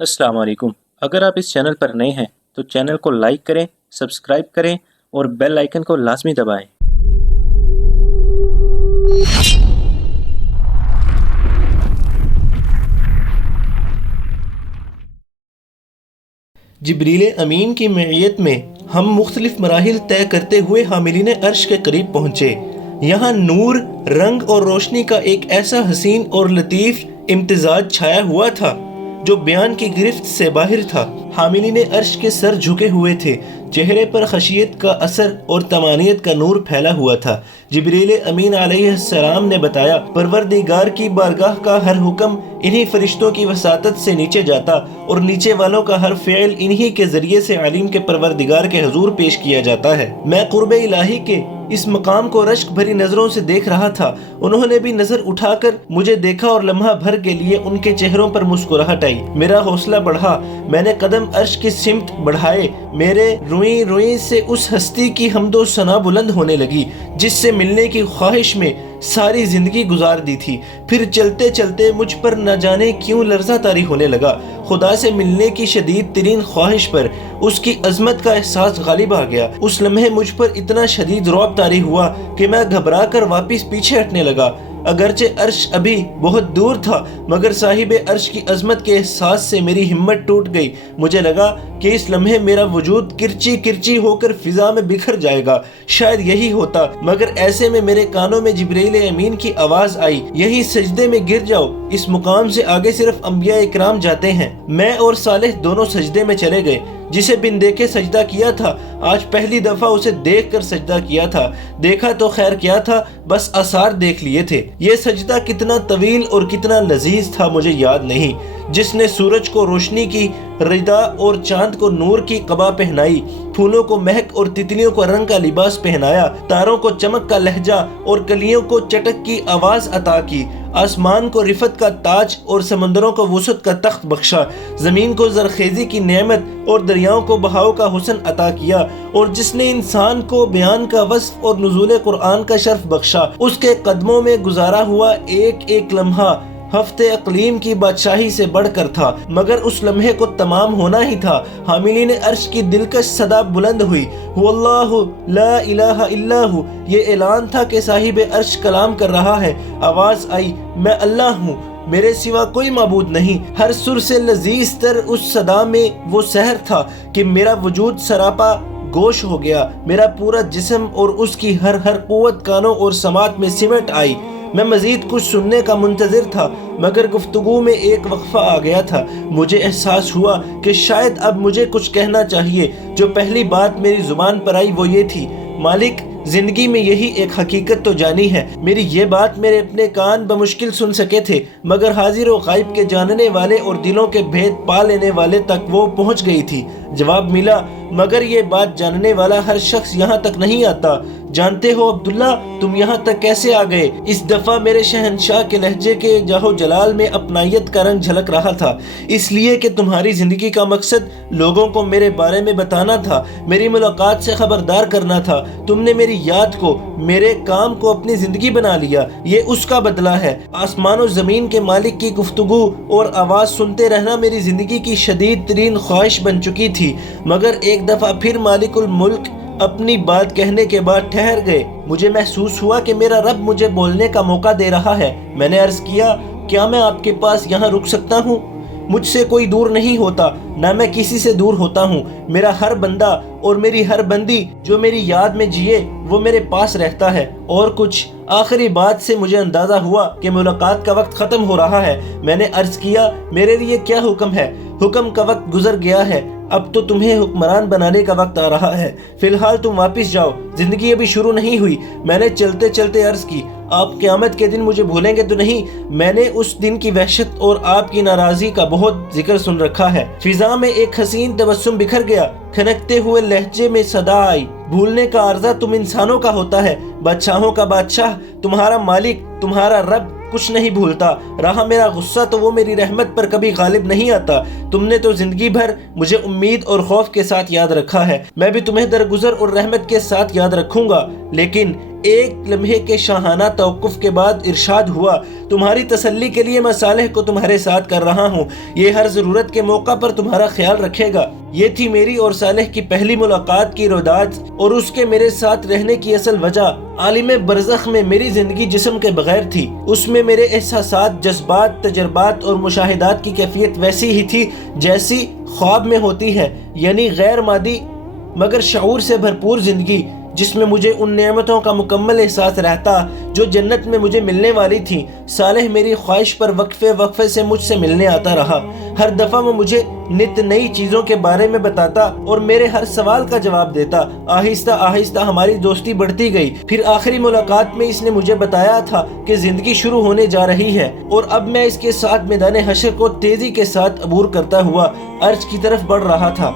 अस्सलाम वालेकुम। अगर आप इस चैनल पर नए हैं तो चैनल को लाइक करें, सब्सक्राइब करें और बेल आइकन को लाजमी दबाएं। जिब्रील अमीन की मईयत में हम मुख्तलिफ मराहिल तय करते हुए हामिलीन अर्श के करीब पहुँचे। यहाँ नूर, रंग और रोशनी का एक ऐसा हसीन और लतीफ़ इम्तिजाज छाया हुआ था जो बयान की गिरफ्त से बाहर था। हामिलीन अर्श के सर झुके हुए थे, चेहरे पर खशियत का असर और तमानियत का नूर फैला हुआ था। जिब्रील अमीन अलैहिस्सलाम ने बताया, परवरदिगार की बारगाह का हर हुक्म इन्हीं फरिश्तों की वसातत से नीचे जाता और नीचे वालों का हर फ़िल इन्हीं के ज़रिए से आलिम के परवरदिगार के हुजूर पेश किया जाता है। मैं कुर्बे इलाही के इस मकाम को रश्क भरी नजरों से देख रहा था। उन्होंने भी नजर उठाकर मुझे देखा और लम्हा भर के लिए उनके चेहरों पर मुस्कुराहट आई। मेरा हौसला बढ़ा, मैंने कदम अर्श की सिमत बढ़ाए। मेरे रुई रुई से उस हस्ती की हम्दो सना बुलंद होने लगी जिससे मिलने की ख्वाहिश में सारी जिंदगी गुजार दी थी। फिर चलते चलते मुझ पर न जाने क्यों लर्जा तारी होने लगा। खुदा से मिलने की शदीद तरीन ख्वाहिश पर उसकी अजमत का एहसास गालिब आ गया। उस लम्हे मुझ पर इतना शदीद रौब तारी हुआ कि मैं घबरा कर वापिस पीछे हटने लगा। अगरचे अर्श अभी बहुत दूर था, मगर साहिब अर्श की अजमत के एहसास से मेरी हिम्मत टूट गई। मुझे लगा कि इस लम्हे मेरा वजूद किरची किरची होकर फिजा में बिखर जाएगा। शायद यही होता, मगर ऐसे में मेरे कानों में जिब्रील अमीन की आवाज आई, यही सजदे में गिर जाओ, इस मुकाम से आगे सिर्फ अंबिया इकराम जाते हैं। मैं और सालेह दोनों सजदे में चले गए। जिसे बिन देखे सजदा किया था, आज पहली दफा उसे देख कर सजदा किया था। देखा तो खैर क्या था, बस आसार देख लिए थे। ये सजदा कितना तवील और कितना लजीज था मुझे याद नहीं। जिसने सूरज को रोशनी की रिदा और चांद को नूर की कबा पहनाई, फूलों को महक और तितलियों को रंग का लिबास पहनाया, तारों को चमक का लहजा और कलियों को चटक की आवाज अता की, आसमान को रिफत का ताज और समंदरों को वुसत का तख्त बख्शा, जमीन को जरखेजी की नेमत और दरियाओं को बहाव का हुस्न अता किया, और जिसने इंसान को बयान का वस्फ और नुज़ूल कुरान का शर्फ बख्शा, उसके कदमों में गुजारा हुआ एक एक लम्हा हफ्ते अक़लीम की बादशाही से बढ़कर था। मगर उस लम्हे को तमाम होना ही था। हामिलीन अर्श की दिलकश सदा बुलंद हुई, हुवल्लाहु ला इलाहा इल्लाहु। ये ऐलान था कि साहिब अर्श कलाम कर रहा है। आवाज आई, मैं अल्लाह हूँ, मेरे सिवा कोई माबूद नहीं। हर सुर से लजीज तर उस सदा में वो सहर था कि मेरा वजूद सरापा गोश हो गया। मेरा पूरा जिस्म और उसकी हर हर कुव्वत कानों और समात में सिमट आई। मैं मजीद कुछ सुनने का मुंतज़िर था, मगर गुफ्तगू में एक वक्फा आ गया था। मुझे एहसास हुआ कि शायद अब मुझे कुछ कहना चाहिए। जो पहली बात मेरी जुबान पर आई वो ये थी, मालिक, जिंदगी में यही एक हकीकत तो जानी है। मेरी ये बात मेरे अपने कान बमुश्किल सुन सके थे, मगर हाजिर व गायब के जानने वाले और दिलों के भेद पा लेने वाले तक वो पहुंच गई थी। जवाब मिला, मगर ये बात जानने वाला हर शख्स यहाँ तक नहीं आता। जानते हो अब्दुल्ला, तुम यहाँ तक कैसे आ गए? इस दफा मेरे शहनशाह के लहजे के जाहो जलाल में अपनायत का रंग झलक रहा था। इसलिए कि तुम्हारी जिंदगी का मकसद लोगों को मेरे बारे में बताना था, मेरी मुलाकात से खबरदार करना था। तुमने मेरी याद को, मेरे काम को अपनी जिंदगी बना लिया। ये उसका बदला है। आसमान और जमीन के मालिक की गुफ्तगू और आवाज सुनते रहना मेरी जिंदगी की शदीद तरीन ख्वाहिश बन चुकी थी। मगर एक दफा फिर मालिकुल मुल्क अपनी बात कहने के बाद ठहर गए। मुझे महसूस हुआ कि मेरा रब मुझे बोलने का मौका दे रहा है। मैंने अर्ज किया, क्या मैं आपके पास यहाँ रुक सकता हूँ? मुझसे कोई दूर नहीं होता, ना मैं किसी से दूर होता हूँ। मेरा हर बंदा और मेरी हर बंदी जो मेरी याद में जिए वो मेरे पास रहता है। और कुछ आखिरी बात से मुझे अंदाजा हुआ कि मुलाकात का वक्त खत्म हो रहा है। मैंने अर्ज किया, मेरे लिए क्या हुक्म है? हुक्म का वक्त गुजर गया है, अब तो तुम्हें हुक्मरान बनाने का वक्त आ रहा है। फिलहाल तुम वापस जाओ, जिंदगी अभी शुरू नहीं हुई। मैंने चलते चलते अर्ज की, आप क़यामत के दिन मुझे भूलेंगे तो नहीं? मैंने उस दिन की वहशत और आपकी नाराजगी का बहुत जिक्र सुन रखा है। फिजा में एक हसीन तबस्सुम बिखर गया। खनकते हुए लहजे में सदा आई, भूलने का अर्जा तुम इंसानों का होता है। बादशाहों का बादशाह, तुम्हारा मालिक, तुम्हारा रब कुछ नहीं भूलता। रहा मेरा गुस्सा तो वो मेरी रहमत पर कभी गालिब नहीं आता। तुमने तो जिंदगी भर मुझे उम्मीद और खौफ के साथ याद रखा है। मैं भी तुम्हें दरगुजर और रहमत के साथ याद रखूंगा। लेकिन ایک لمحے کے شاہانہ توقف کے بعد ارشاد ہوا، تمہاری تسلی کے لیے میں صالح کو تمہارے ساتھ کر رہا ہوں، یہ ہر ضرورت کے موقع پر تمہارا خیال رکھے گا۔ یہ تھی میری اور صالح کی پہلی ملاقات کی روداد اور اس کے میرے ساتھ رہنے کی اصل وجہ۔ عالم برزخ میں میری زندگی جسم کے بغیر تھی، اس میں میرے احساسات، جذبات، تجربات اور مشاہدات کی کیفیت ویسی ہی تھی جیسی خواب میں ہوتی ہے، یعنی غیر مادی مگر شعور سے بھرپور زندگی، جس میں مجھے ان نعمتوں کا مکمل احساس رہتا جو جنت میں مجھے ملنے والی تھی۔ صالح میری خواہش پر وقفے سے مجھ سے ملنے آتا رہا، ہر دفعہ وہ مجھے نت نئی چیزوں کے بارے میں بتاتا اور میرے ہر سوال کا جواب دیتا۔ آہستہ آہستہ ہماری دوستی بڑھتی گئی، پھر آخری ملاقات میں اس نے مجھے بتایا تھا کہ زندگی شروع ہونے جا رہی ہے اور اب میں اس کے ساتھ میدان حشر کو تیزی کے ساتھ عبور کرتا ہوا عرش کی طرف بڑھ رہا تھا۔